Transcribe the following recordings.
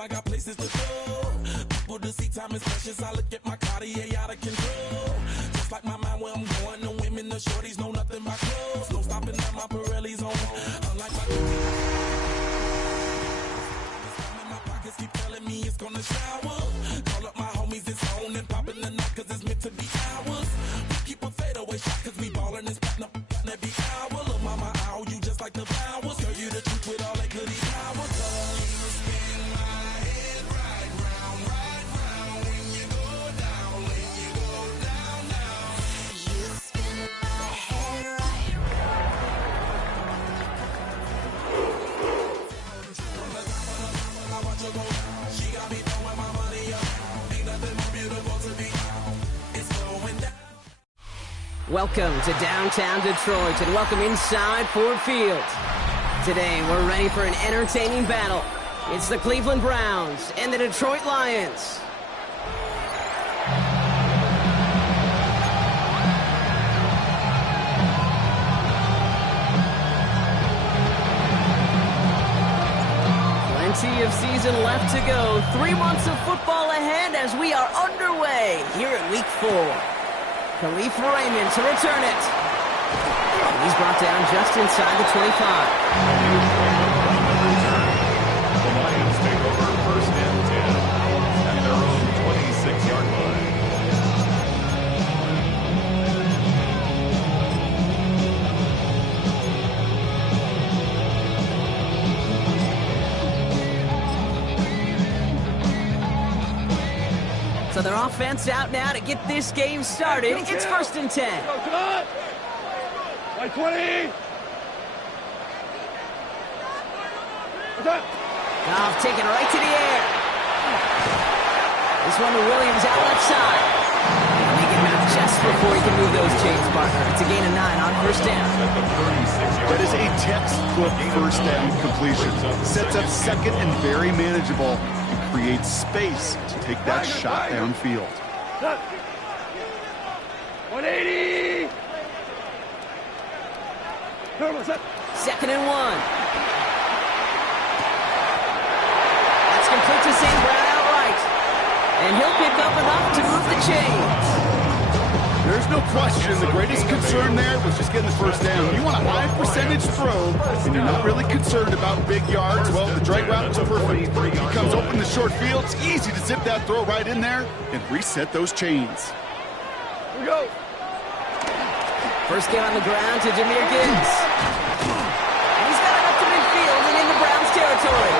I got places to go. People to see, time is precious. I look at my Cartier out of control. Just like my mind where I'm going. The women, the shorties know nothing but clothes. No stopping at my Pirelli's on. Unlike my my pockets keep telling me it's gonna shower. Call up my homies, it's on and popping the night cause it's meant to be ours. We keep a fadeaway shot cause we ballin' and spatting up every hour. Look mama, ow, you just like the flowers. Girl, you the truth with all that goody power. Welcome to downtown Detroit and welcome inside Ford Field. Today we're ready for an entertaining battle. It's the Cleveland Browns and the Detroit Lions. Plenty of season left to go. 3 months of football ahead as we are underway here at Week 4. Khalif Raymond to return it. He's brought down just inside the 25. The Lions take over first and 10 at their own 26-yard line. So their offense out now to get this game started. It's first and 10. Come on! Like 20! Goff taken right to the air. This one to Williams out left side. They get him out just before he can move those chains, partner. It's a gain of 9 on first down. That is a textbook first down completion. Sets up second and very manageable. Creates space to take that shot downfield. 180! Second and 1. That's complete to St. Brown outright. And he'll pick up enough to move the chains. There's no question. The greatest concern there was just getting the first down. You want a high percentage throw, and you're not really concerned about big yards. Well, the drag route was perfect. He comes open the short field. It's easy to zip that throw right in there and reset those chains. Here we go. First game on the ground to Jahmyr Gibbs. He's got it up to midfield and into Browns territory.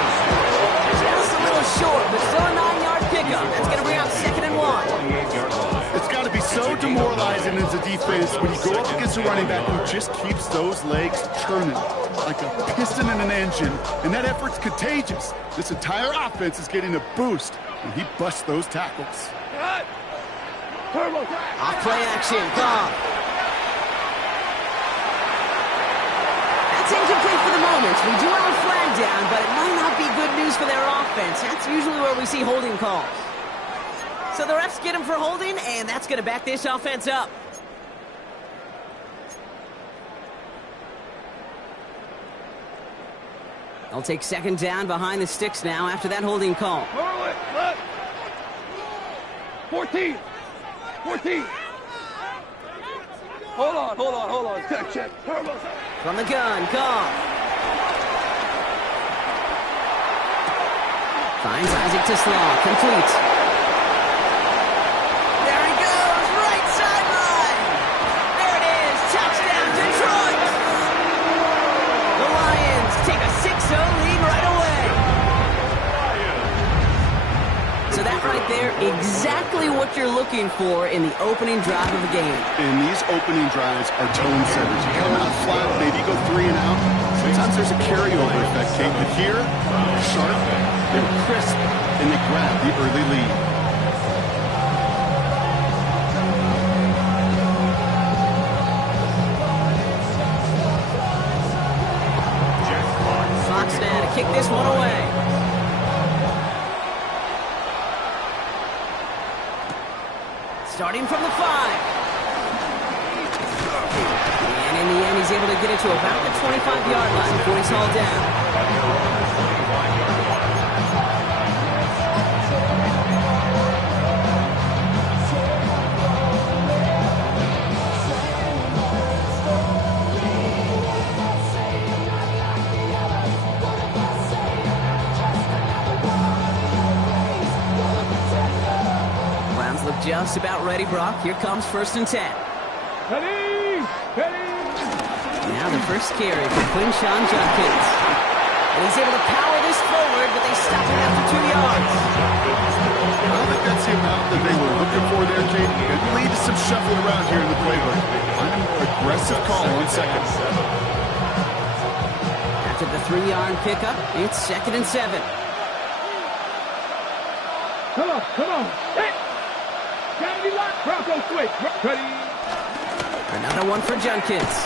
Just a little short, but still a 9-yard pickup. That's going to bring out second and 1. It's got to be so demoralizing as a defense when you go up against a running back who just keeps those legs churning like a piston in an engine, and that effort's contagious. This entire offense is getting a boost when he busts those tackles. Off play action, Goff. That's incomplete for the moment. defense. We do have a flag down, but it might not be good news for their offense. That's usually where we see holding calls. So the refs get him for holding, and that's going to back this offense up. They'll take second down behind the sticks now after that holding call. Look. 14. 14. Hold on. Check. From the gun, call. Finds Isaac Tisslaw, complete. There he goes, right sideline. There it is, touchdown Detroit. The Lions take a 6-0 lead right away. So that right there, exactly what you're looking for in the opening drive of the game. And these opening drives are tone setters. You come out flat, maybe go 3 and out. Sometimes there's a carryover effect, Kate. But here, sharp, they were crisp, and they grabbed the early lead. Fox now to kick this one away. Starting from the 5. And in the end, he's able to get it to about the 25-yard line before he's hauled down. Browns look just about ready, Brock. Here comes 1st and 10. Ready. Now the first carry for Quinshon Judkins. And he's able to power this forward, but they stop him after 2 yards. I don't think that's the amount that they were looking for there, Kate. It leads to some shuffling around here in the playbook. Find a more aggressive call on 2nd. After the 3-yard pickup, it's 2nd and 7. Come on. Hey. Gotta be locked. Bronco switch. Ready. Another one for Judkins.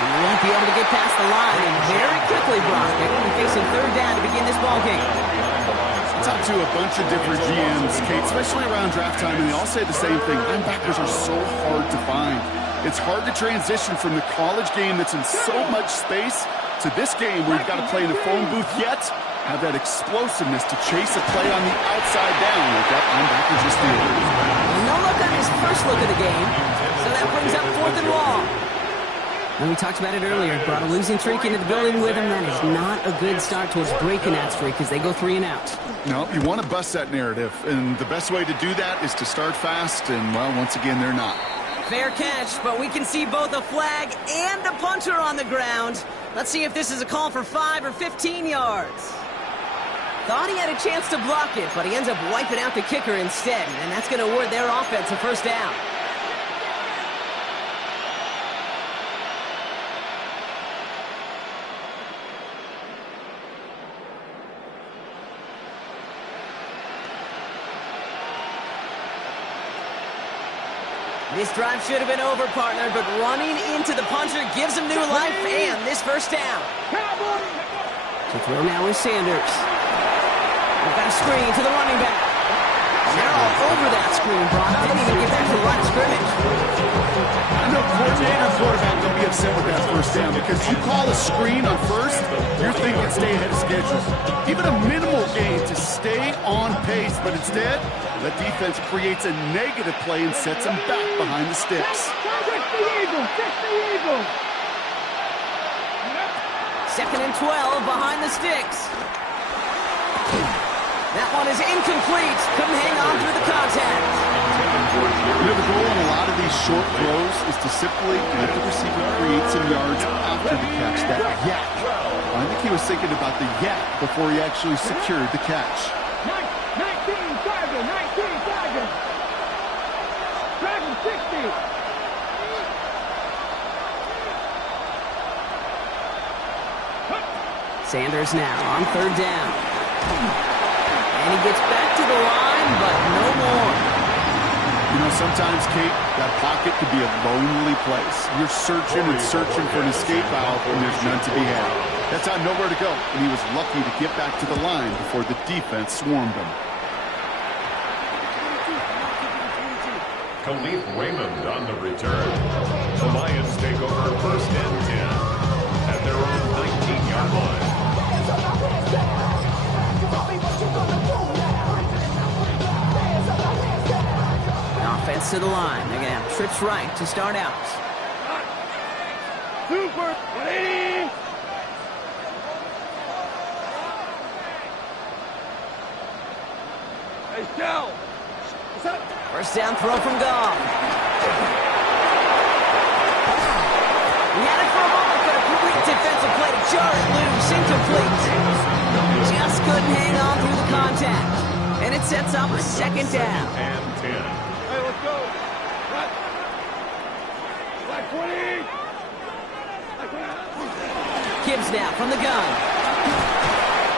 He won't be able to get past the line, and very quickly, Brock, they're going to be facing 3rd down to begin this ballgame. I talked to a bunch of different GMs, Kate, especially around draft time, and they all say the same thing. Linebackers are so hard to find. It's hard to transition from the college game that's in so much space to this game where you've got to play in a phone booth yet have that explosiveness to chase a play on the outside down like that linebacker just did. No look on his first look of the game, so that brings up 4th and long. And we talked about it earlier, brought a losing streak into the building with him. That is not a good start towards breaking that streak as they go 3 and out. No, you want to bust that narrative, and the best way to do that is to start fast, and, well, once again, they're not. Fair catch, but we can see both a flag and a punter on the ground. Let's see if this is a call for 5 or 15 yards. Thought he had a chance to block it, but he ends up wiping out the kicker instead, and that's going to award their offense a 1st down. This drive should have been over, partner, but running into the puncher gives him new life and this 1st down. To throw now is Sanders. We've got a screen to the running back. They're all over that screen, Brock. Didn't even get back to the line of scrimmage. I know coordinator and quarterback don't be upset with that 1st down because you call a screen on 1st, you're thinking stay ahead of schedule. Even a minimal gain to stay on pace, but instead, the defense creates a negative play and sets them back behind the sticks. Check the Eagle. 2nd and 12 behind the sticks. That one is incomplete. Couldn't hang on through the contact. You know, the goal on a lot of these short throws is to simply let the receiver create some yards after the catch, that yak. I think he was thinking about the yak before he actually secured the catch. 19 Tiger. Dragon 60. Sanders now on 3rd down. And he gets back to the line, but no more. You You know, sometimes, Kate, that pocket could be a lonely place. You're searching and searching for an escape valve, and there's none to be had. That time, nowhere to go, and he was lucky to get back to the line before the defense swarmed him. Khalif Raymond on the return. The Lions take over first and 10 at their own 19-yard line. Offense to the line. They're going to have trips right to start out. Super 180. Hey, Shell. What's up? First down throw from Goff. He had it for a moment, but a complete defensive play to jar it loose. Incomplete. Just couldn't hang on through the contact. And it sets up a second down. And 10. Hey, let's go. Right. Black 20. Gibbs now from the gun.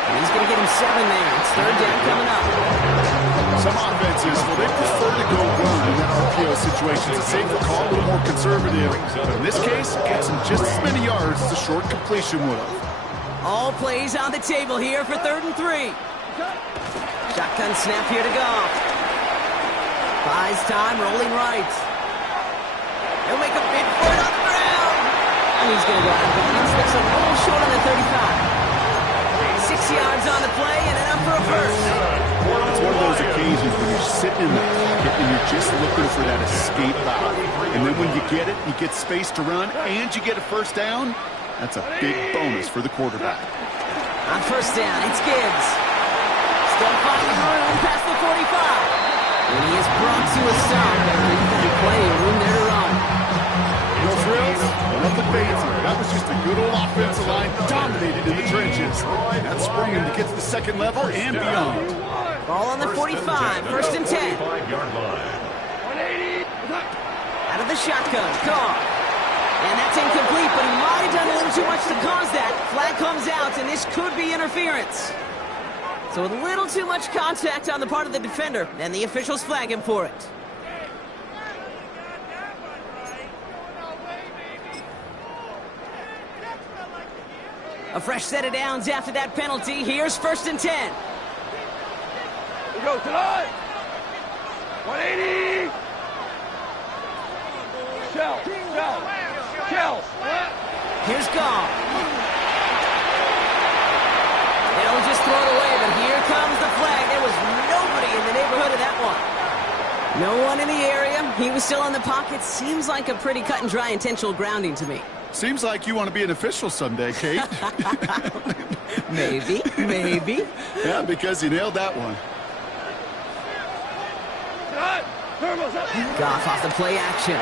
And he's going to get him 7 there. It's third down coming up. Some offenses, well, they prefer to go run in that RPO situation. It's a safer call, a little more conservative. But in this case, it gets him just as many yards as a short completion would have. All plays on the table here for 3rd and 3. Shotgun snap here to Goff. Buys time, rolling right. He'll make a big for it on the ground. And he's going to go out of bounds. Looks a little short on the 35. 6 yards on the play and enough for a first. It's one of those occasions when you're sitting in the pocket and you're just looking for that escape valve. And then when you get it, you get space to run, and you get a first down. That's a big bonus for the quarterback. On first down, it's Gibbs. Still finding room past the 45. And he is brought to a stop. There's plenty of room there to run. No frills, nothing fancy. That was just a good old offensive line dominated in the trenches. That sprung him to get to the second level and beyond. Ball on the 45, first and 10. 45-yard line. 180. Out of the shotgun, Goff. And that's incomplete, but he might have done a little too much to cause that. Flag comes out, and this could be interference. So a little too much contact on the part of the defender, and the officials flag him for it. A fresh set of downs after that penalty. Here's first and 10. We go to the line. 180. Shell. Here's Goff. They'll just throw it away, but here comes the flag. There was nobody in the neighborhood of that one. No one in the area. He was still in the pocket. Seems like a pretty cut and dry intentional grounding to me. Seems like you want to be an official someday, Kate. Maybe. Yeah, because you nailed that one. Goff off the play action.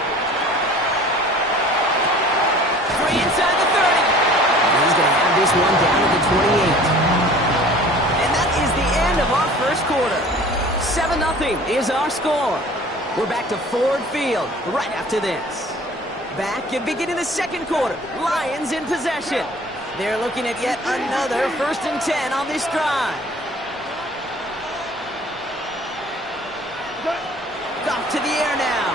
3 inside the 30. And he's going to have this one down to the 28. And that is the end of our first quarter. 7-0 is our score. We're back to Ford Field right after this. Back and beginning the second quarter. Lions in possession. They're looking at yet another first and 10 on this drive. Goff to the air now.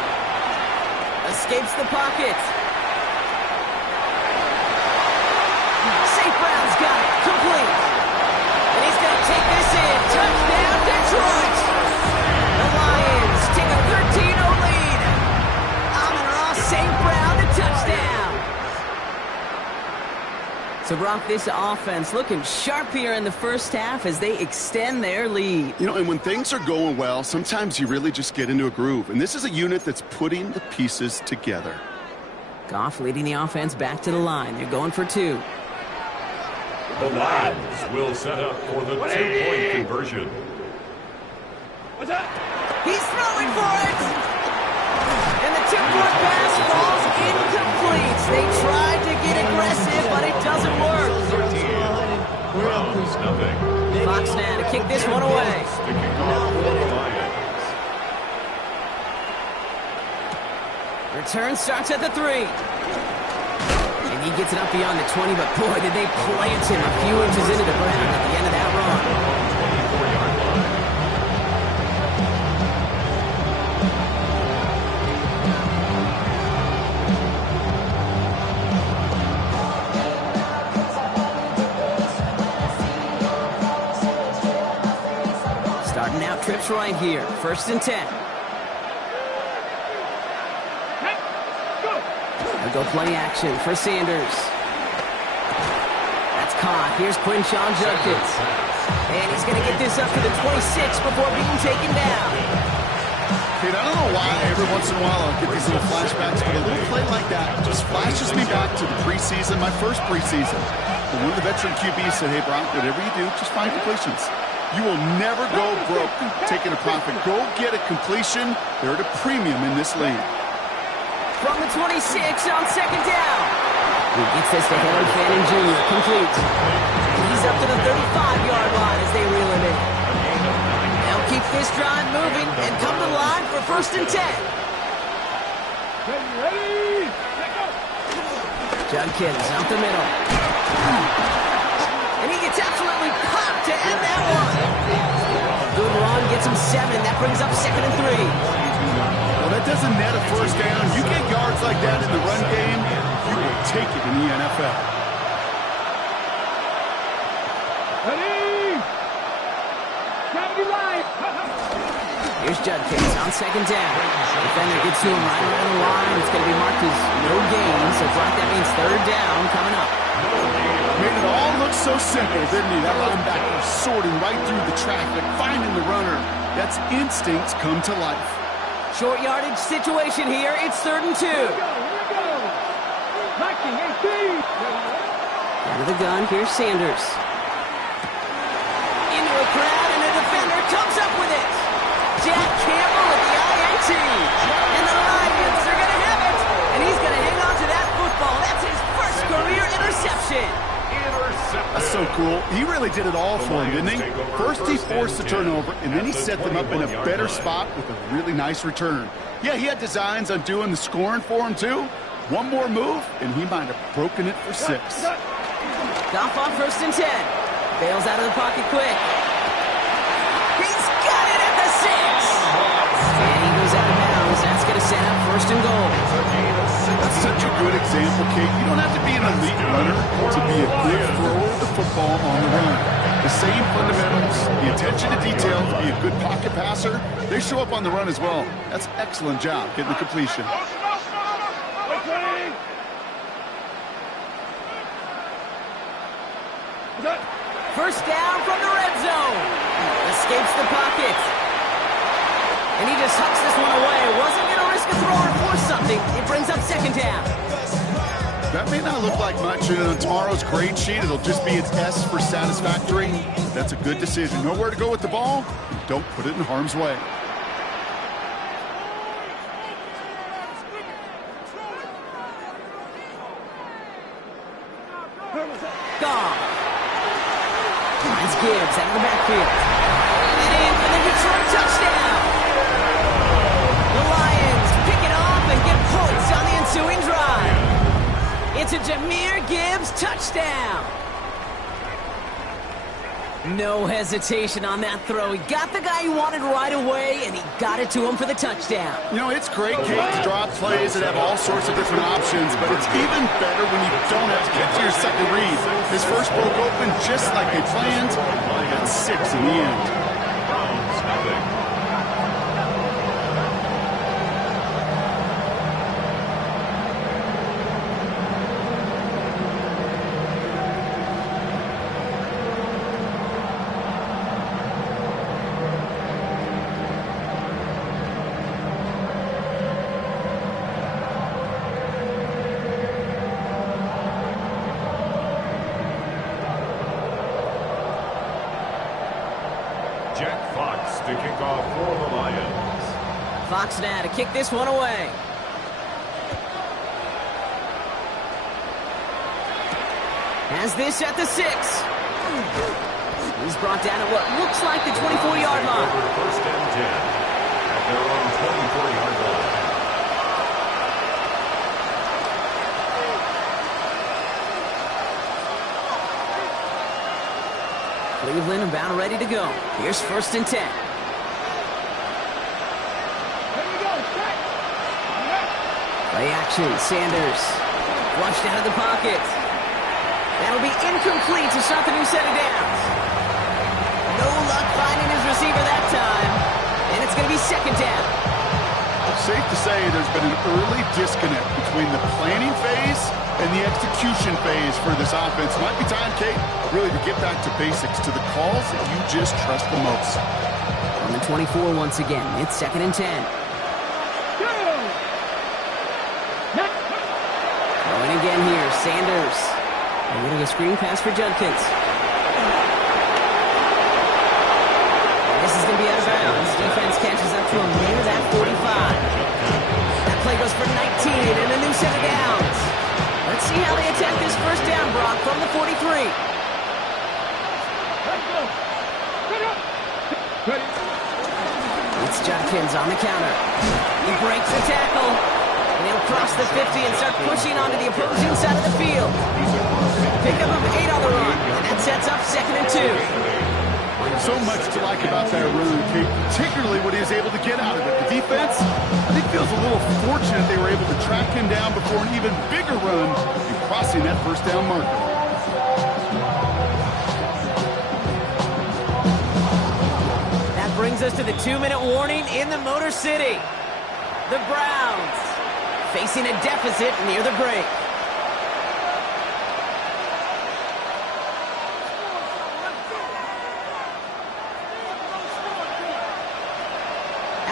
Escapes the pocket. St. Brown's got it. Complete. And he's going to take this in. Touchdown, Detroit. The Lions take a 13-0 lead. Amon-Ra St. Brown, the touchdown. So, Brock, this offense looking sharp here in the first half as they extend their lead. You know, and when things are going well, sometimes you really just get into a groove. And this is a unit that's putting the pieces together. Goff leading the offense back to the line. They're going for 2. The Lions will set up for the 2-point conversion. What's that? He's throwing for it! And the 2-point pass falls incomplete. They tried to get aggressive, but it doesn't work. 13. Browns nothing. Fox now to kick this one away. Sticking off for the Lions. Return starts at the 3. And he gets it up beyond the 20, but boy, did they plant him a few inches into the ground at the end of that run. 24-yard line. trips right here. 1st and 10. They'll go play action for Sanders. That's caught. Here's Quinshon Judkins. And he's going to get this up to the 26 before being taken down. Kate, I don't know why every once in a while I'll get these little flashbacks, but a little play like that just flashes me back to the preseason, my first preseason. And one of the veteran QBs said, hey, Brown, whatever you do, just find completions. You will never go broke taking a profit. Go get a completion. They're at a premium in this league. From the 26 on 2nd down. He gets this to Helen Fannin Jr. Complete. He's up to the 35-yard line as they reel him in. They'll keep this drive moving and come to the line for 1st and 10. Ready? Judkins out the middle. And he gets absolutely popped to end that one. Good run, gets him 7. That brings up 2nd and 3. Well, that doesn't net a 1st down. You get yards like that in the run game, you will take it in the NFL. Ready? Gravity right. Here's Judkins on 2nd down. Defender gets to him right around the line. It's going to be marked as no gain, so Brock, that means 3rd down coming up. Made it all look so simple, didn't he? That linebacker sorting right through the traffic, finding the runner. That's instincts come to life. Short yardage situation here. It's 3rd and 2. Here we go. Knocking 18. Out of the gun, here's Sanders. Into a crowd, and a defender comes up with it. Jack Campbell with the INT. And the Lions are going to have it. And he's going to hang on to that football. That's his first career interception. That's so cool. He really did it all for him, didn't he? First he forced the turnover, and then he set them up in a better spot with a really nice return. Yeah, he had designs on doing the scoring for him, too. One more move, and he might have broken it for 6. Goff on 1st and 10. Bails out of the pocket quick. He's got it at the 6. And he goes out of bounds. That's going to set up 1st and goal. That's such a good example, Kate. You don't have to be an elite runner to be a good thrower of the football on the run. The same fundamentals, the attention to detail to be a good pocket passer, they show up on the run as well. That's an excellent job getting the completion. First down from the red zone. Escapes the pocket. And he just hucks this one away. Wasn't going to risk a throw or force something. It brings up 2nd down. That may not look like much on tomorrow's grade sheet. It'll just be its S for satisfactory. That's a good decision. Know where to go with the ball. Don't put it in harm's way. Goff. It's Gibbs out of the backfield. And in for the Detroit touchdown. The Lions pick it off and get points on the ensuing drive. It's a Jahmyr Gibbs touchdown. No hesitation on that throw. He got the guy he wanted right away, and he got it to him for the touchdown. You know, it's great, Kate, to draw plays that have all sorts of different options, but it's even better when you don't have to get to your second read. His first broke open just like they planned. Got 6 in the end. Browns nothing. Jack Fox to kick off for the Lions. Fox now to kick this one away. Has this at the 6. He's brought down at what looks like the 24-yard line. Over 1st and 10 at their own 24-yard line. Cleveland about ready to go. Here's 1st and 10. Play action, Sanders. Flushed out of the pocket. That'll be incomplete to start the new set of downs. No luck finding his receiver that time. it's going to be second down. Safe to say there's been an early disconnect between the planning phase and the execution phase for this offense. Might be time, Kate, really to get back to basics, to the calls that you just trust the most. On the 24 once again, it's second and 10. Going again here, Sanders. A little a screen pass for Judkins. And this is going to be out of bounds. Defense catches up to him near that 45. That play goes for 19 and a new set of downs. Let's see how they attack this first down, Brock, from the 43. It's Judkins on the counter. He breaks the tackle. And he'll cross the 50 and start pushing onto the opposing side of the field. Pick up of 8 on the run. And that sets up second and 2. So much to like about that run, Kate, particularly what he was able to get out of it. The defense, I think, feels a little fortunate they were able to track him down before an even bigger run in crossing that first down marker. That brings us to the 2-minute warning in the Motor City. The Browns facing a deficit near the break.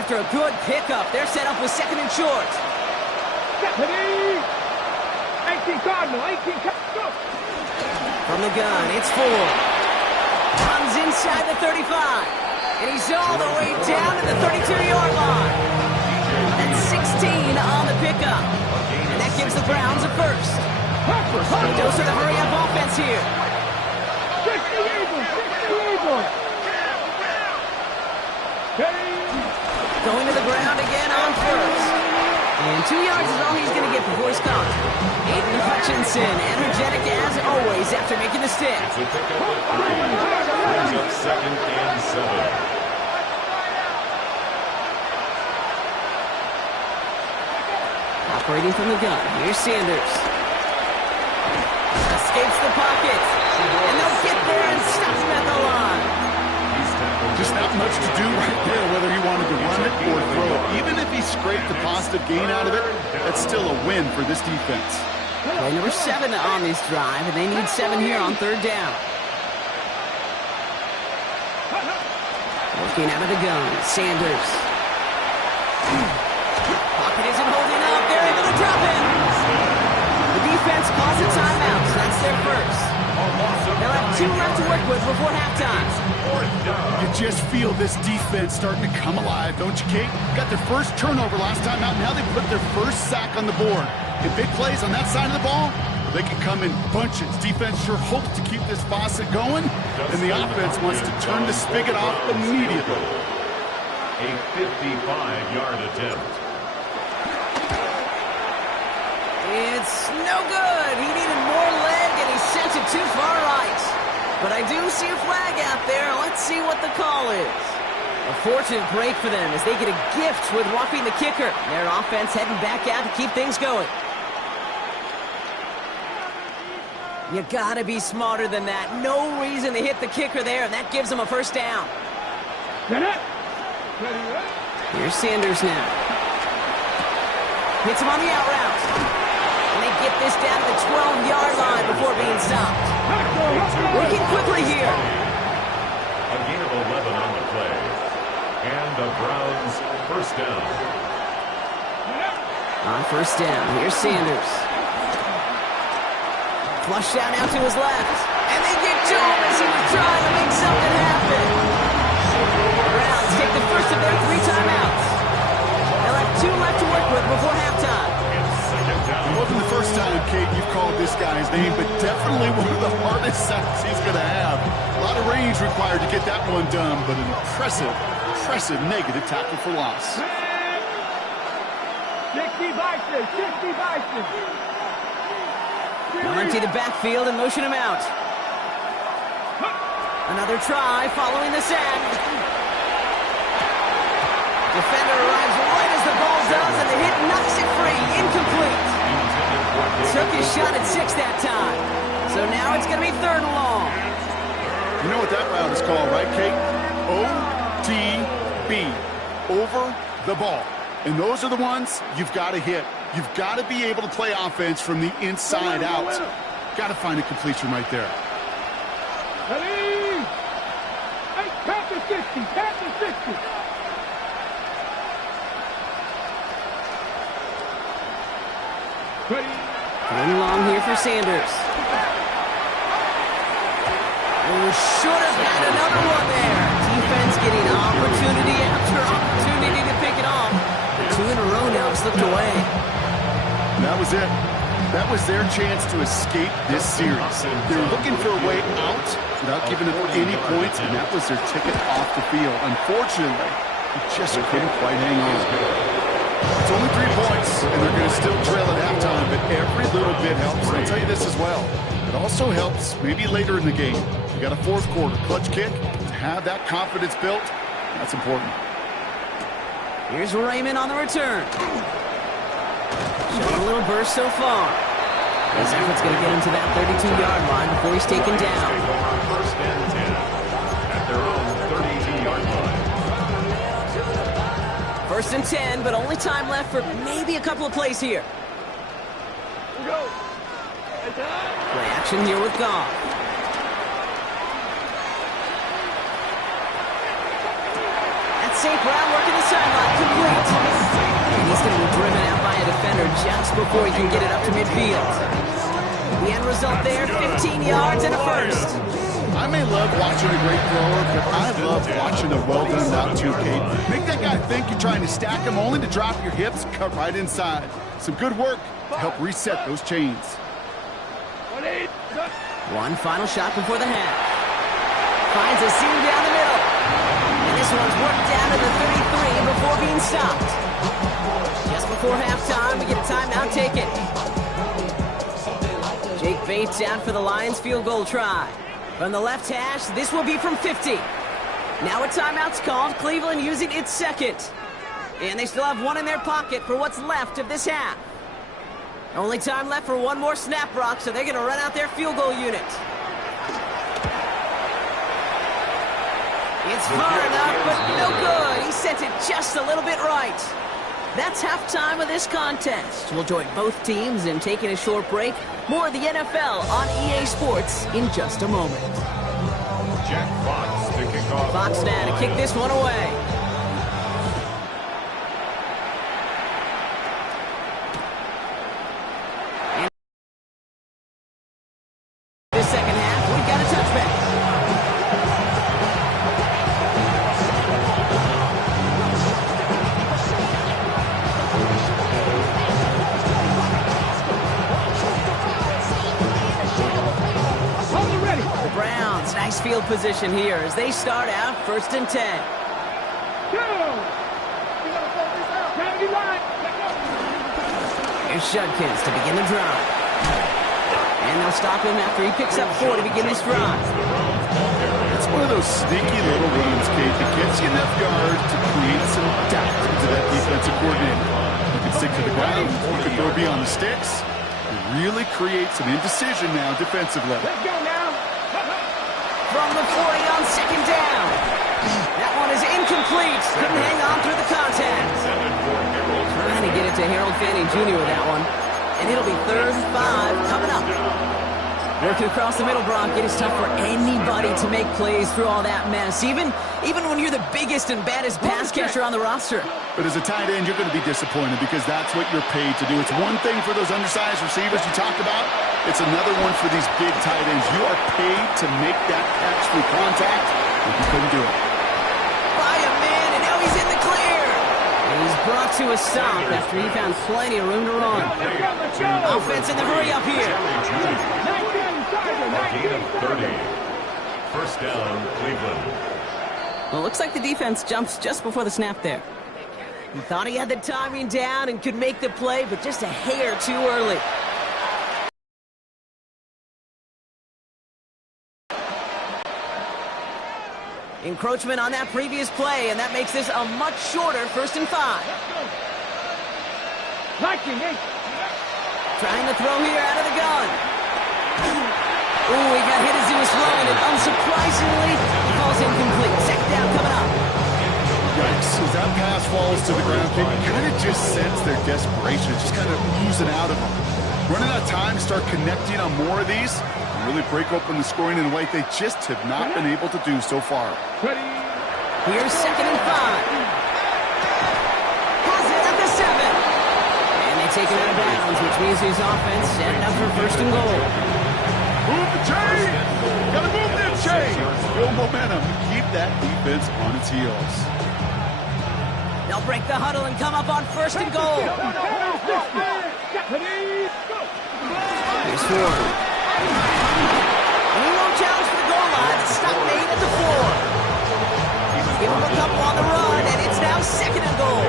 After a good pickup, they're set up with second and short. 18 Cardinal, 18 Cardinal. From the gun, it's Ford. Runs inside the 35. And he's all the way down to the 32-yard line. That's 16 on the pickup. And that gives the Browns a first. A dose of the hurry-up offense here. 60 Eagles. Going to the ground again on first. And 2 yards is all he's going to get before he's caught. Aiden Hutchinson, energetic as always after making the stick. It's a pickup of 3. Brings up second and 7. Operating from the gun, here's Sanders. Escapes the pocket. And they'll get there and stop him at the line. Just not much to do right there, whether he wanted to run it or throw it. Even if he scraped the positive gain out of it, that's still a win for this defense. Play number 7 on this drive, and they need 7 here on third down. Working out of the gun, Sanders. Pocket isn't holding up. They're able to drop it. The defense calls a timeout. That's their first. They'll have 2 left to work with before halftime. You just feel this defense starting to come alive, don't you, Kate? Got their first turnover last time out. Now they put their first sack on the board. And big plays on that side of the ball, they can come in bunches. Defense sure hopes to keep this faucet going, and the offense wants to turn the spigot off immediately. A 55-yard attempt. It's no good. He needed more leg, and he sent it too far right. But I do see a flag out there. Let's see what the call is. A fortunate break for them as they get a gift with roughing the kicker. Their offense heading back out to keep things going. You gotta be smarter than that. No reason to hit the kicker there, and that gives them a first down. Here's Sanders now. Hits him on the out route. And they get this down to the 12-yard line before being stopped. Working quickly here. A gain of 11 on the play. And the Browns first down. On first down, here's Sanders. Flushed out now to his left. And they get to him as he was trying to make something happen. The Browns take the first of their 3 timeouts. They'll have 2 left to work with before halftime. It wasn't the first time, Kate, you've called this guy's name, but definitely one of the hardest sacks he's going to have. A lot of range required to get that one done, but an impressive negative tackle for loss. 60 Bison. They'll empty the backfield and motion him out. Another try following the sack. Defender arrives right as the ball does, and the hit knocks it free. Incomplete. Took his shot at 6 that time. So now it's going to be 3rd and long. You know what that route is called, right, Kate? ODB. over the ball. And those are the ones you've got to hit. You've got to be able to play offense from the inside out. Got to find a completion right there. Ready? Hey, count to 60. Count to 60. Ready? Coming along here for Sanders. Oh, should have had another one there. Defense getting opportunity after opportunity to pick it off. The 2 in a row now have slipped away. That was it. That was their chance to escape this series. They were looking for a way out without giving up any points, and that was their ticket off the field. Unfortunately, they just couldn't quite hang on. It's only 3 points, and they're going to still trail at halftime, but every little bit helps. And I'll tell you this as well. It also helps maybe later in the game. You got a fourth quarter clutch kick to have that confidence built. That's important. Here's Raymond on the return. Showing a little burst so far. His effort's going to get him to that 32-yard line before he's taken down. First and 10 at their own 32-yard line. First and 10, but only time left for maybe a couple of plays here. Play action here with Goff. That's St. Brown working the sideline, complete. And he's going to be driven out by a defender just before he can get it up to midfield. The end result there, 15 yards and a first. I may love watching a great thrower, but I love watching a well-done route too, Kate. Make that guy think you're trying to stack him only to drop your hips, cut right inside. Some good work to help reset those chains. One final shot before the half. Finds a seam down the middle. And this one's worked down to the 33 before being stopped. Just before halftime, we get a timeout taken. Jake Bates out for the Lions field goal try. From the left hash, this will be from 50. Now a timeout's called, Cleveland using its second. And they still have one in their pocket for what's left of this half. Only time left for one more snap, Brock, so they're going to run out their field goal unit. It's far enough, but no good. He sent it just a little bit right. That's halftime of this contest. We'll join both teams in taking a short break. More of the NFL on EA Sports in just a moment. Jack Fox to kick off. Fox now to kick this one away. And the second half, we've got a touchback. Browns, nice field position here as they start out first and 10. Here's Judkins to begin the drive. And they'll stop him after he picks up 4 to begin this drive. It's one of those sneaky little runs, Kate, that gets you enough yards to create some doubt into that defensive coordinator. You can stick to the ground, you can throw beyond the sticks. It really creates some indecision now defensively. Let's go now. From the 40 on second down. That one is incomplete. Couldn't hang on through the contact. Trying to get it to Harold Fanning Jr. with that one. And it'll be 3rd and 5 coming up. Working across the middle, Brock. It is tough for anybody to make plays through all that mess, even when you're the biggest and baddest pass catcher on the roster. But as a tight end, you're going to be disappointed because that's what you're paid to do. It's one thing for those undersized receivers you talked about. It's another one for these big tight ends. You are paid to make that catch through contact, and you couldn't do it. By a man, and now he's in the clear. And he's brought to a stop after he found plenty of room to run. Offense in the hurry up here. Gain of 30. First down, Cleveland. Well, it looks like the defense jumps just before the snap there. He thought he had the timing down and could make the play, but just a hair too early. Encroachment on that previous play, and that makes this a much shorter 1st and 5. Trying to throw here out of the gun. Ooh, he got hit as he was throwing it. Unsurprisingly, he falls incomplete. Second down coming up. You strikes. As that pass falls to the ground, you kind of just sense their desperation. It's just kind of oozing out of them. Running out of time to start connecting on more of these and really break open the scoring in a way they just have not been able to do so far. Here's 2nd and 5. Has it at the 7. And they take it out of bounds, which means his offense set up for 1st and goal. Move the chain! Gotta move that chain! Build momentum. Keep that defense on its heels. They'll break the huddle and come up on 1st and goal. Here's Ford. He won't challenge for the goal line. It's stopped made at the 4. Give him a couple on the run, and it's now 2nd and goal.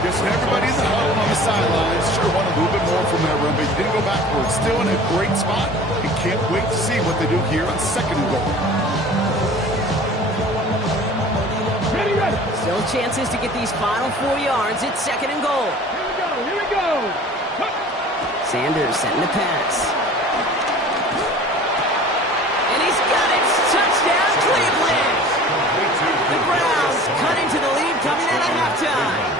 Guessing everybody in the huddle on the sidelines sure want a little bit more from that run, but you didn't go backwards. Still in a great spot. You can't wait to see what they do here on 2nd and goal. Still chances to get these final 4 yards. It's 2nd and goal. Here we go. Sanders setting the pass. And he's got it. Touchdown, Cleveland. The Browns cut into the lead coming out of halftime.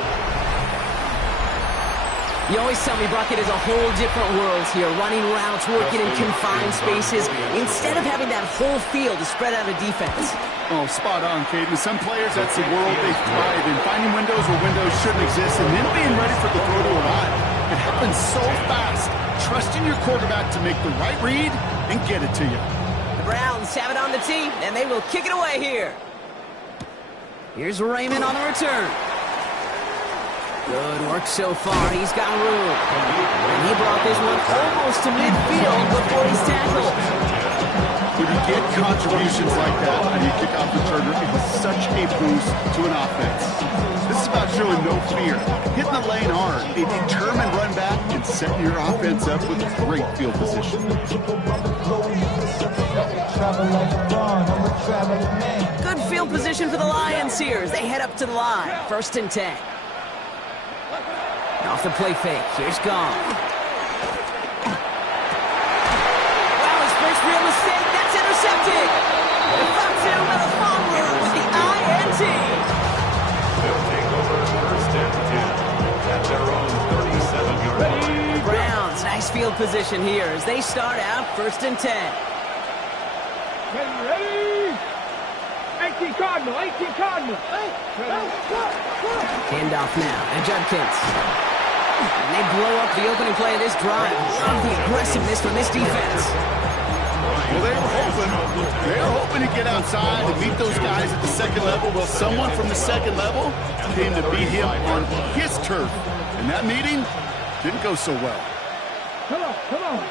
You always tell me Bucket is a whole different world here, running routes, working in confined spaces, instead of having that whole field to spread out a defense. Oh, spot on, Caden. Some players, that's the world they thrive in, finding windows where windows shouldn't exist, and then being ready for the throw to arrive. It happens so fast. Trusting your quarterback to make the right read and get it to you. The Browns have it on the tee, and they will kick it away here. Here's Raymond on the return. Good work so far. He's got room. And he brought this one almost to midfield before he's tackled. When you get contributions like that when you kick off returner, it is such a boost to an offense. This is about showing no fear, hitting the lane hard, a determined run back, and setting your offense up with a great field position. Good field position for the Lions here as they head up to the line. 1st and 10. Off the play fake. Here's Goff. Wow, his first real mistake. That's intercepted. The front two with a fumble with the INT. They'll take over 1st and 10 at their own 37-yard line. Browns, nice field position here as they start out 1st and 10. Ready? 18 Cardinal. Handoff now, and Judkins. And they blow up the opening play of this drive. Love the aggressiveness from this defense. Well, they were hoping to get outside and meet those guys at the 2nd level. Well, someone from the 2nd level came to beat him on his turf. And that meeting didn't go so well. Come on.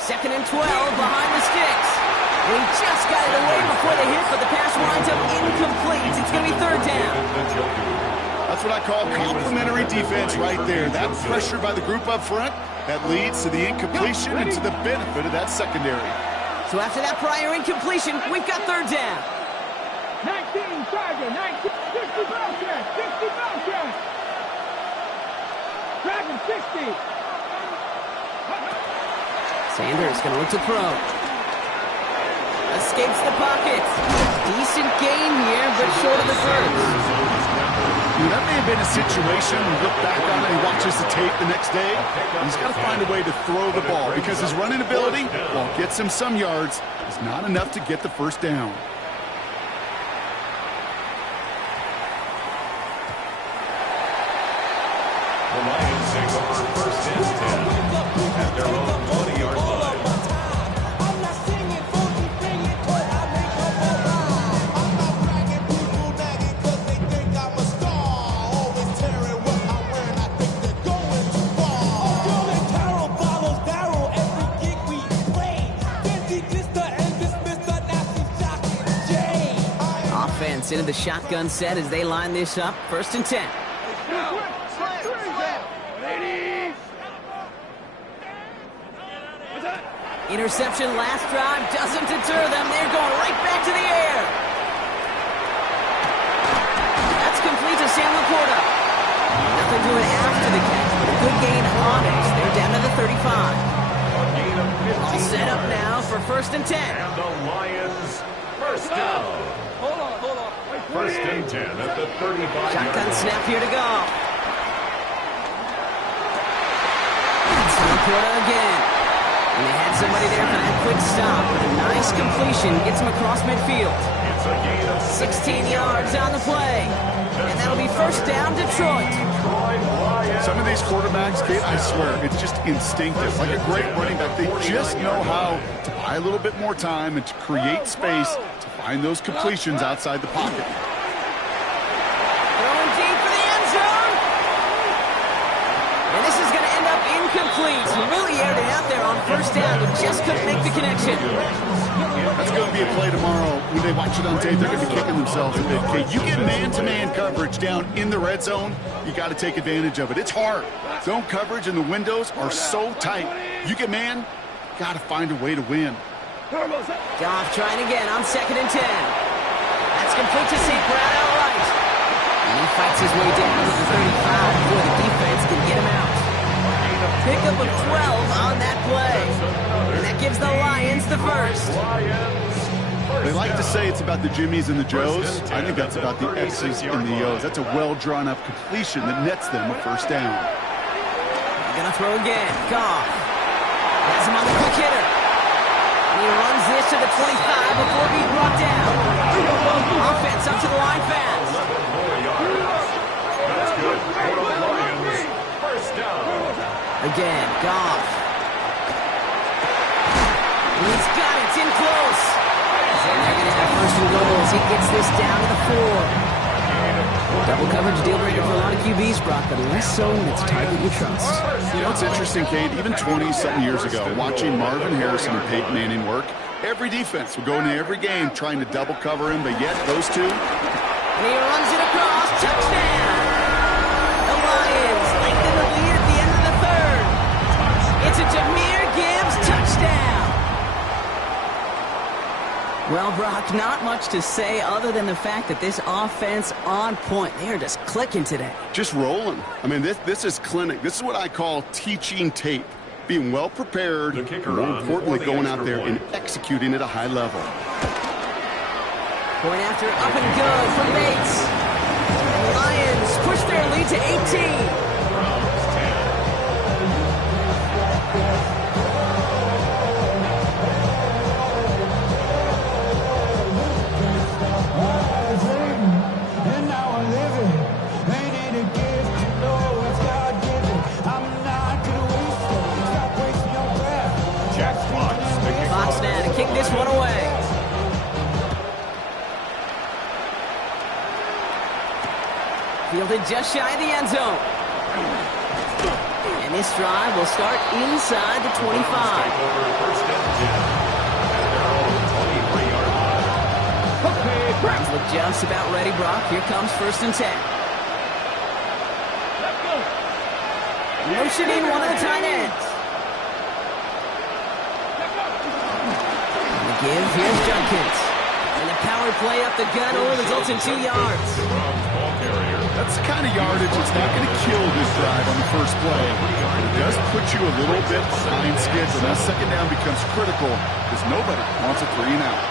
2nd and 12 behind the sticks. They just got it away before they hit, but the pass winds up incomplete. It's going to be 3rd down. That's what I call complimentary defense right there. That pressure by the group up front, that leads to the incompletion and to the benefit of that secondary. So after that prior incompletion, we've got 3rd down. 19 Charger, 19, 60 Bellcat. Dragon 60. Sanders going to look to throw. Escapes the pocket. Decent gain here, but short of the 1st. That may have been a situation when you look back on it and he watches the tape the next day. He's got to find a way to throw the ball because his running ability, while it gets him some yards, is not enough to get the 1st down. The Lions take over 1st and 10 at their own 20-yard line. Into the shotgun set as they line this up. 1st and 10. Interception last drive doesn't deter them. They're going right back to the air. That's complete to Sam Laporta. Nothing doing after the catch, but a good gain on it. They're down to the 35. All set up now for 1st and 10. And the Lions 1st down. Hold on. Wait. First and 10 at the 35. Shotgun snap here to go. Laporta again. And they had somebody there for that quick stop. But a nice completion gets him across midfield. It's a gain of 16 yards on the play. And that'll be first down, Detroit. Some of these quarterbacks, Kate, I swear, it's just instinctive. Like a great running back, they just know how to buy a little bit more time and to create space to find those completions outside the pocket. Throwing deep for the end zone. And this is going to end up incomplete. He really aired it out there on first down, but just couldn't make the connection. That's going to be a play tomorrow. When they watch it on tape, they're going to be kicking themselves a bit. Kate, you get man-to-man coverage down in the red zone, you got to take advantage of it. It's hard. Zone coverage and the windows are so tight. You get man, got to find a way to win. Goff trying again on 2nd and 10. That's complete to St. Brown outright. And he fights his way down to the 35 before the defense can get him out. Pickup of 12 on that play. And that gives the Lions the first. They like to say it's about the Jimmies and the Joes. I think that's about the X's and the O's. That's a well-drawn-up completion that nets them a first down. They're going to throw again. Goff has him on the quick hitter. And he runs this to the 25 before being brought down. Offense up to the line fast. That's good. Lions, first down. Again, Goff. He's got it. It's in close. And they're going to have first and goal as he gets this down to the 4. Double coverage deal breaker for a lot of QBs, Brock, but less so when it's target you trust. You know, it's interesting, Kate, even 20-something years ago, watching Marvin Harrison and Peyton Manning work, every defense would go into every game trying to double cover him, but yet those two... And he runs it across. Touchdown! The Lions lengthen the lead at the end of the 3rd. It's a Jahmyr Gibbs touchdown! Well, Brock, not much to say other than the fact that this offense on point. They are just clicking today. Just rolling. I mean, this is clinic. This is what I call teaching tape. Being well prepared, and more importantly, going out there and executing at a high level. Point after up and good from Bates. The Lions push their lead to 18. Kick this one away. Fielded just shy of the end zone. And this drive will start inside the 25. Browns look just about ready, Brock. Here comes 1st and 10. Motioning one of the tight ends. Give, here's Junkins. And the power play up the gut only results in 2 yards. That's the kind of yardage that's not going to kill this drive on the first play. It does put you a little bit behind schedule. That 2nd down becomes critical because nobody wants a 3 and out.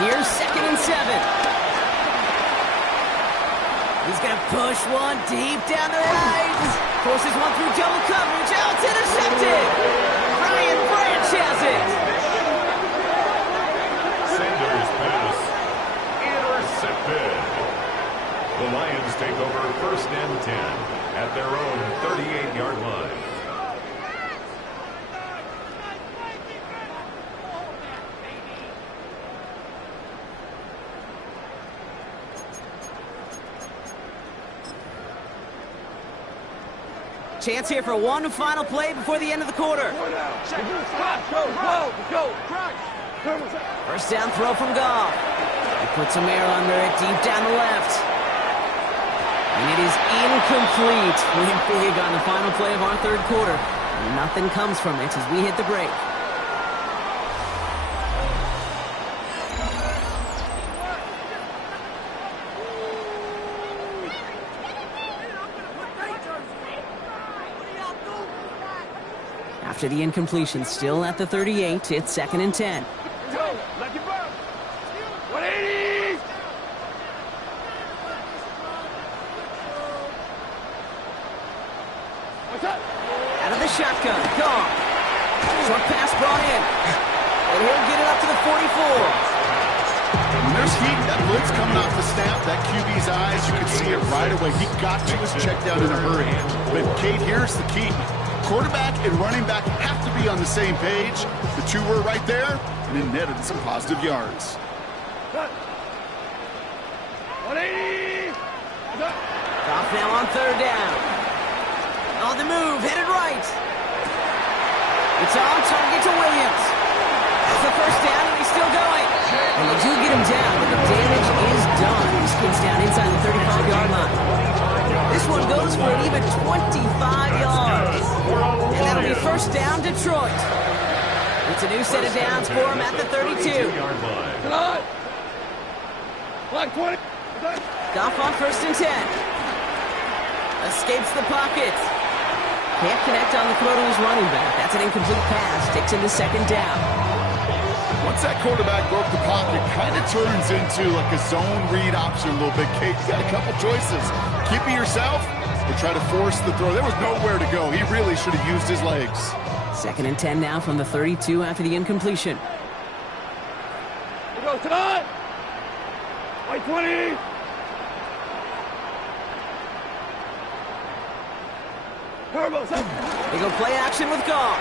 Here's 2nd and 7. He's going to push one deep down the right. Forces one through double coverage. Oh, it's intercepted. Brian Branch has it. Sanders' pass intercepted. The Lions take over 1st and 10 at their own 38-yard line. Chance here for one final play before the end of the quarter. First down throw from Goff. He puts some air under it deep down the left. And it is incomplete. Went big on the final play of our 3rd quarter. And nothing comes from it as we hit the break. After the incompletion, still at the 38, it's 2nd and 10. Lucky Buck. 180. What's up? Out of the shotgun. Gone. Short pass brought in. And he'll get it up to the 44. When there's heat, that blitz coming off the snap, that QB's eyes, you can see it right away. He got to his check down in a hurry. But, Kate, here's the key. Quarterback and running back have to be on the same page. The two were right there, and it netted some positive yards. 180. Off now on third down. On the move, headed right. It's on target to Williams. That's the first down, and he's still going. And they do get him down, but the damage is done. He skids down inside the 35-yard line. This one goes for an even 25 yards. And that'll be first down, Detroit. It's a new set of downs for him at the 32. Come on. Like 20. Goff on first and 10. Escapes the pocket. Can't connect on the throw to his running back. That's an incomplete pass. Takes him to second down. Once that quarterback broke the pocket, kind of turns into like a zone read option a little bit. Kate, you got a couple choices. Keep it yourself or try to force the throw. There was nowhere to go. He really should have used his legs. Second and 10 now from the 32 after the incompletion. We go tonight. White 20. Turbo, son. They go play action with Goff.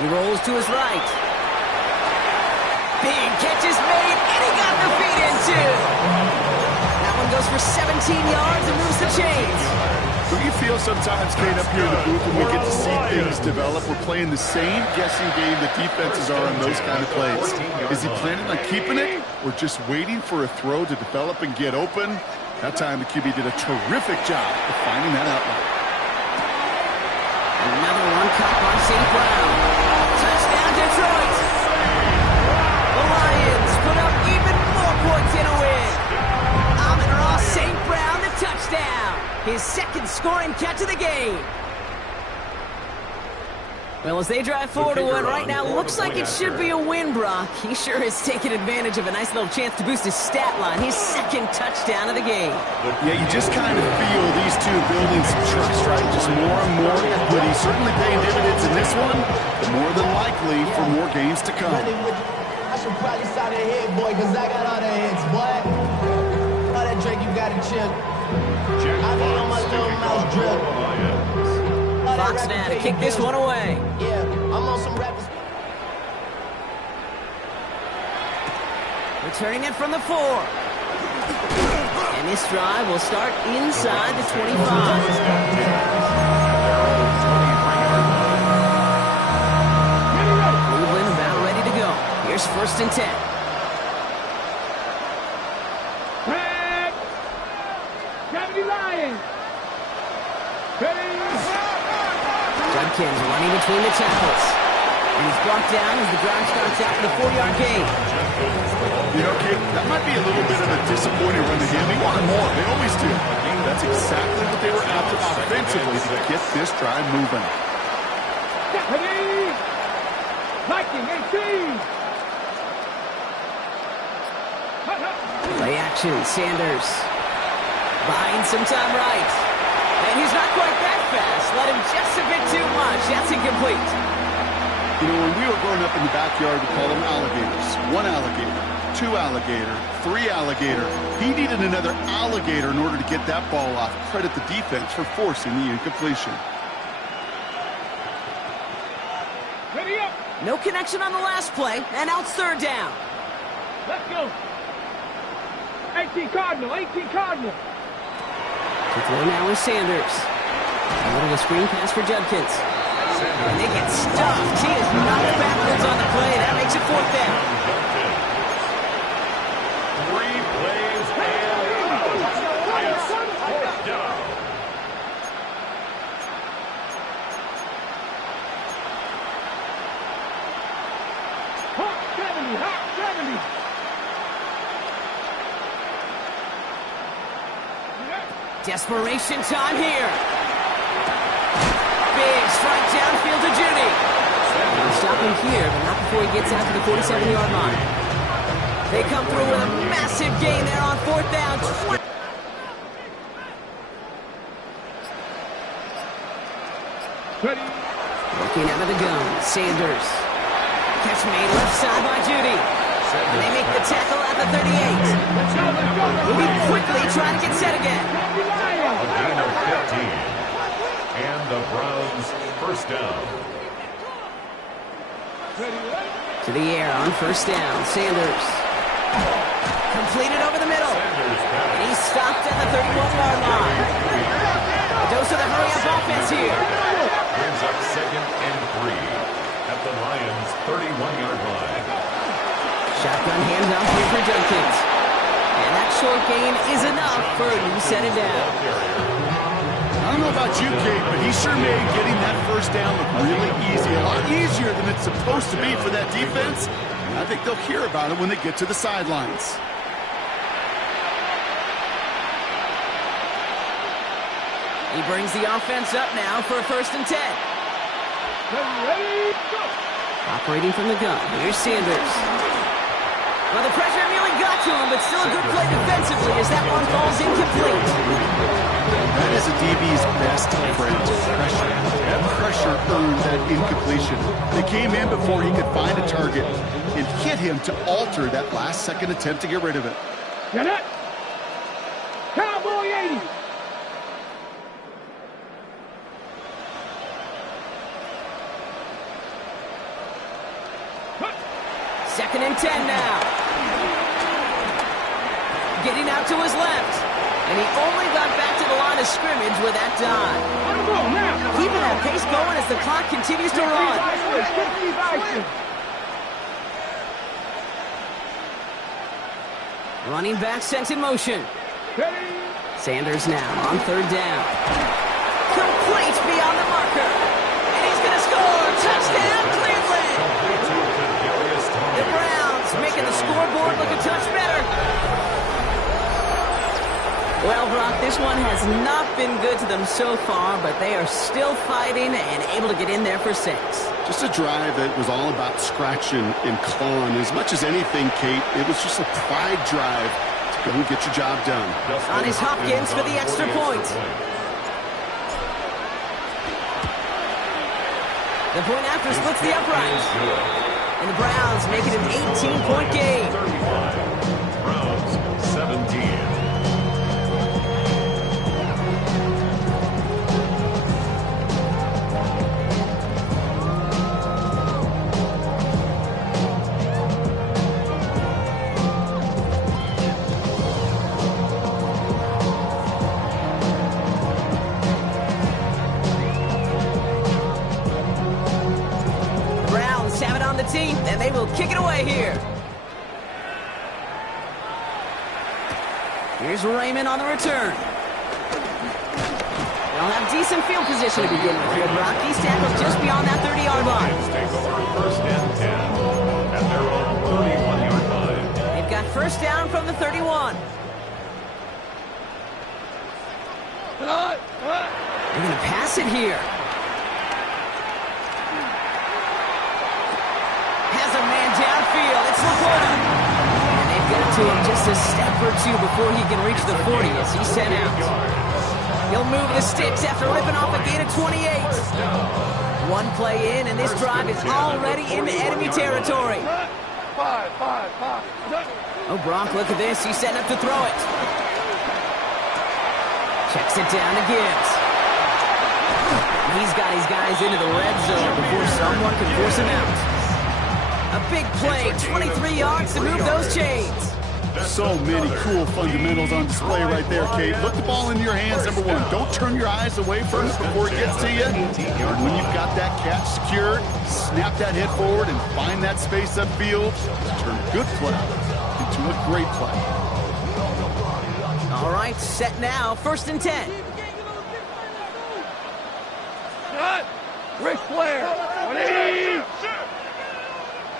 He rolls to his right. Big catch is made, and he got the feet in too. That one goes for 17 yards and moves the chains. Do you feel sometimes, Kate, up here in the booth when we get to see things develop, we're playing the same guessing game the defenses are on those kind of plays? Is he planning on keeping it or just waiting for a throw to develop and get open? That time the QB did a terrific job of finding that outlet. Another one caught by St. Brown. Touchdown, Detroit. The Lions put up even more points in a win. Amon-Ra St. Brown, the touchdown. His second scoring catch of the game. Well, as they drive forward to what right now looks like it should be a win, Brock. He sure has taken advantage of a nice little chance to boost his stat line. His second touchdown of the game. Yeah, you just kind of feel these two building some trust, right? Just more and more. But he's certainly paying dividends in this one, but more than likely for more games to come. I should probably sign a head, boy, because I got all the hits, boy. All that Drake, you got to chill. I be on my little mouse drill. Fox now to kick this one away. Yeah, I'm on some rappers. Returning it from the 4. And this drive will start inside the 25. Cleveland about ready to go. Here's first and 10. Red. Gravity Lions. Ready. Judkins running between the tackles. And he's brought down as the drive starts out with a 4-yard gain. You know, Kate, that might be a little bit of a disappointing run to him. He wanted more. They always do. That's exactly what they were after offensively to get this drive moving. Ready. Viking 18. Play action, Sanders. Buying some time right. And he's not quite that fast. Let him just a bit too much. That's incomplete. You know, when we were growing up in the backyard, we called them alligators. 1 alligator, 2 alligator, 3 alligator. He needed another alligator in order to get that ball off. Credit the defense for forcing the incompletion. Ready up. No connection on the last play, and now it's third down. Let's go. 18 Cardinal, 18 Cardinal. To throw now is Sanders. A little screen pass for Judkins. And they get stuffed. He is knocked backwards on the play. That makes it fourth down. 3 plays and out. It's fourth down. Hot 70, hot 70. Desperation time here. Big strike downfield to Judy. Stop him here, but not before he gets out to the 47-yard line. They come through with a massive gain there on 4th down. Looking out of the gun, Sanders. Catch made left side by Judy. And they make the tackle at the 38. Moving quickly, trying to get set again. A gain of 15. And the Browns first down. To the air on 1st down, Sanders. Completed over the middle. And he's stopped at the 31-yard line. A dose of the hurry-up offense here. Brings up 2nd and 3 at the Lions' 31-yard line. Shotgun handoff here for Jenkins. And that short gain is enough for a new set it down. I don't know about you, Kate, but he sure made getting that first down look really easy. A lot easier than it's supposed to be for that defense. And I think they'll hear about it when they get to the sidelines. He brings the offense up now for a 1st and 10. Operating from the gun, here's Sanders. Well, the pressure nearly got to him, but still a good play defensively as that one falls incomplete. That is a DB's best friend, pressure. That pressure earned that incompletion. They came in before he could find a target and hit him to alter that last-second attempt to get rid of it. Get it? Cowboy 80. Second and 10 now. Getting out to his left. And he only got back to the line of scrimmage with that dive. Keeping that pace going as the clock continues to run. Running back sent in motion. Sanders now on 3rd down. Complete beyond the marker. And he's going to score. Touchdown, Cleveland. The Browns making the scoreboard look a touch better. Well, Brock, this one has not been good to them so far, but they are still fighting and able to get in there for 6. Just a drive that was all about scratching and clawing. As much as anything, Kate, it was just a pride drive to go and get your job done. On his Hopkins for the extra point. The point after splits the upright. And the Browns make it an 18-point game. 35. Browns 17. And they will kick it away here. Here's Raymond on the return. They'll have decent field position to begin with here, Brock. These tackles just beyond that 30-yard line. Take over 1st and 10 at their own 31-yard line. They've got 1st down from the 31. They're going to pass it here. A man downfield. It's Laporta. And they've got to him just a step or two before he can reach the 40 as he's sent out. He'll move the sticks after ripping off a gain of 28. One play in, and this drive is already into enemy territory. Oh, Brock, look at this. He's setting up to throw it. Checks it down to Gibbs. He's got his guys into the red zone before someone can force him out. A big play, 23 yards to move those chains. So many cool fundamentals on display right there, Kate. Put the ball in your hands, number one. Don't turn your eyes away from it before it gets to you. And when you've got that catch secured, snap that head forward and find that space upfield. Turn good play into a great play. All right, set now, 1st and 10. Ric Flair.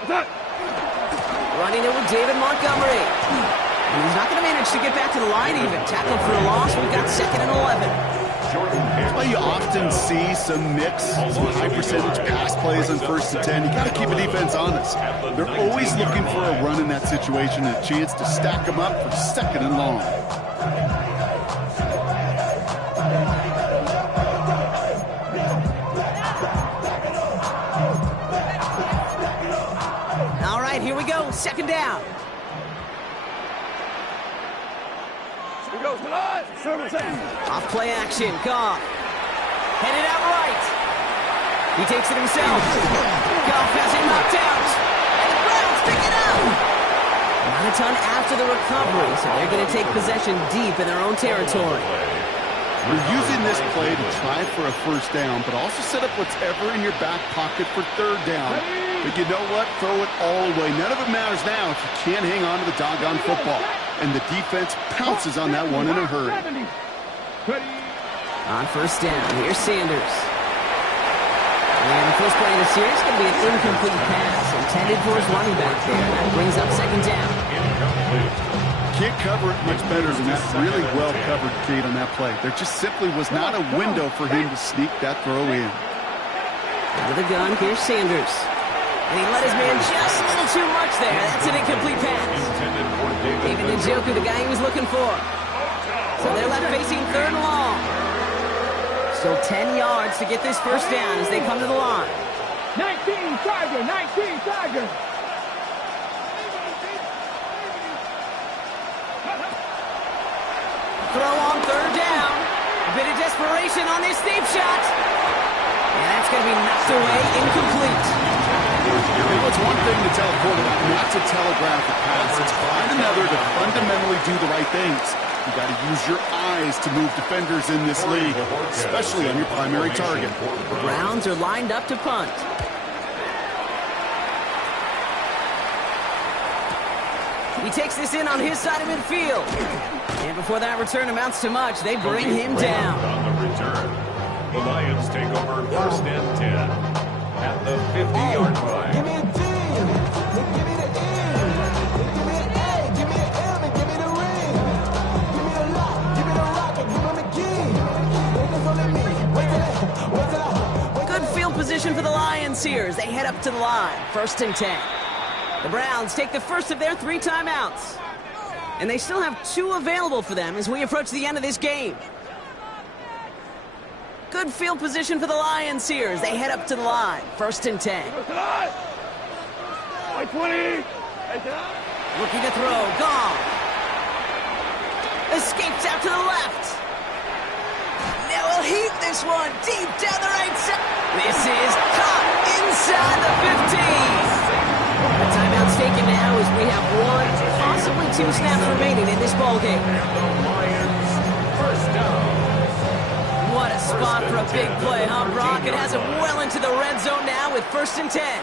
Running it with David Montgomery. And he's not going to manage to get back to the line even. Tackled for a loss. We've got 2nd and 11. That's why you often see some mix, some high-percentage pass plays on 1st and 10. You got to keep a defense honest. They're always looking for a run in that situation, a chance to stack them up for 2nd and long. All right, here we go. 2nd down. Off play action. Goff. Headed out right. He takes it himself. Goff has it knocked out. And the Browns pick it up. Not a ton after the recovery, so they're going to take possession deep in their own territory. You're using this play to try for a 1st down, but also set up whatever in your back pocket for 3rd down. But you know what? Throw it all away. None of it matters now if you can't hang on to the doggone football. And the defense pounces on that one in a hurry. On 1st down, here's Sanders. And the first play in the series is going to be an incomplete pass intended for his running back there. That brings up 2nd down. Can't cover it much better than that. Really well covered, Kate, on that play. There just simply was not a window for him to sneak that throw in. Under the gun, here's Sanders. And he let his man just a little too much there. That's an incomplete pass. David Njoku, the guy he was looking for. So they're left facing 3rd and long. Still 10 yards to get this 1st down as they come to the line. 19 Tiger, 19 Tiger. Throw on 3rd down. A bit of desperation on this deep shot. And that's going to be knocked away, incomplete. It's one thing to tell a quarterback not to telegraph a pass. It's quite another to fundamentally do the right things. You got to use your eyes to move defenders in this league, especially on your primary target. The Browns are lined up to punt. He takes this in on his side of midfield. And before that return amounts to much, they bring him down. On the return, the Lions take over 1st and 10 at the 50-yard line. Give me a D. Give me the N. Give me an A. Give me an M. And give me the ring. Give me a lock. Give me the rock. And give me the key. They just don't let me. Wait till I. Good field position for the Lions here as they head up to the line. 1st and 10. The Browns take the first of their 3 timeouts. And they still have 2 available for them as we approach the end of this game. Good field position for the Lions here as they head up to the line. 1st and 10. Looking to throw. Gone. Escapes out to the left. Now he'll heat this one deep down the right side. This is caught inside the 15. The timeout's taken now as we have 1, possibly 2 snaps remaining in this ballgame. What a spot for a big play, huh, Brock? It has it well into the red zone now with 1st and 10.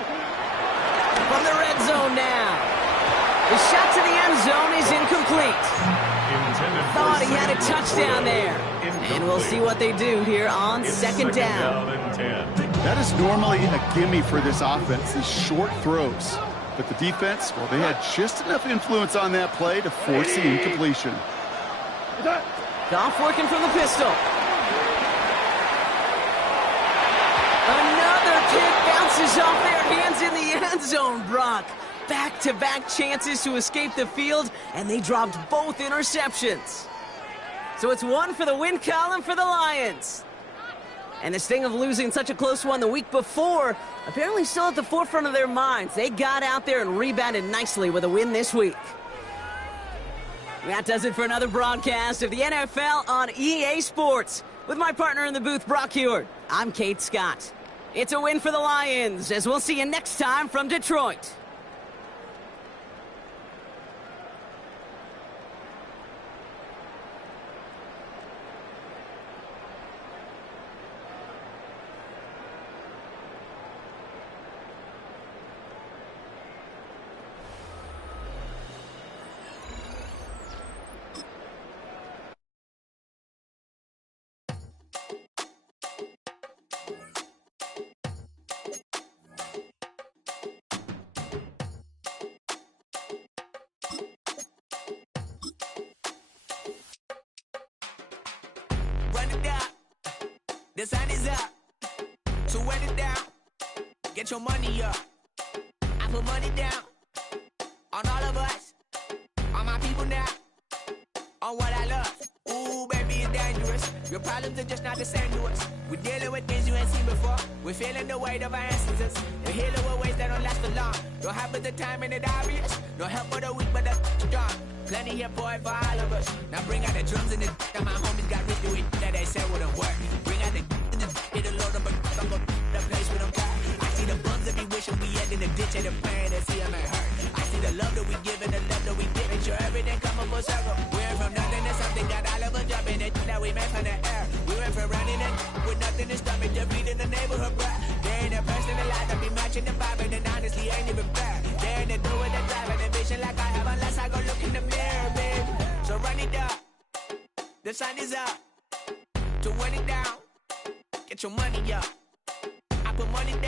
From the red zone now. The shot to the end zone is incomplete. Thought he had a touchdown there. And we'll see what they do here on 2nd down. That is normally a gimme for this offense, these short throws. But the defense, well, they had just enough influence on that play to force the incompletion. Goff working from the pistol. Another kick bounces off their hands in the end zone, Brock. Back-to-back chances to escape the field, and they dropped both interceptions. So it's 1 for the win column for the Lions. And the sting of losing such a close one the week before, apparently still at the forefront of their minds. They got out there and rebounded nicely with a win this week. That does it for another broadcast of the NFL on EA Sports. With my partner in the booth, Brock Huard, I'm Kate Scott. It's a win for the Lions, as we'll see you next time from Detroit. Run it down. The sun is up. So wet it down. Get your money up. I put money down on all of us, on my people now, on what I love. Ooh, baby, it's dangerous. Your problems are just not the same to us. We're dealing with things you ain't seen before. We're feeling the weight of our ancestors. We're healing with ways that don't last for long. Don't have but the time and it obvious. No help for the weak, but the strong. Plenty here for it for all of us. Now bring out the drums and the that my homies got rich to it that they said wouldn't work. Bring out the hit a load of a the place with them car. I see the bums that be wishing we had in the ditch and the pain that see them ain't hurt. I see the love that we give and the love that we give. Make sure everything come up full circle. We went from nothing to something, got all of us jumping it that we made from the air. We went from running and with nothing to stomach, just beating the neighborhood bruh. There ain't a person alive that be matching the vibe, and honestly ain't even fair. There ain't a do with the drive and the vision like I have unless I go look in the mirror, babe. So run it up, the sun is up. To run it down, get your money up. I put money down.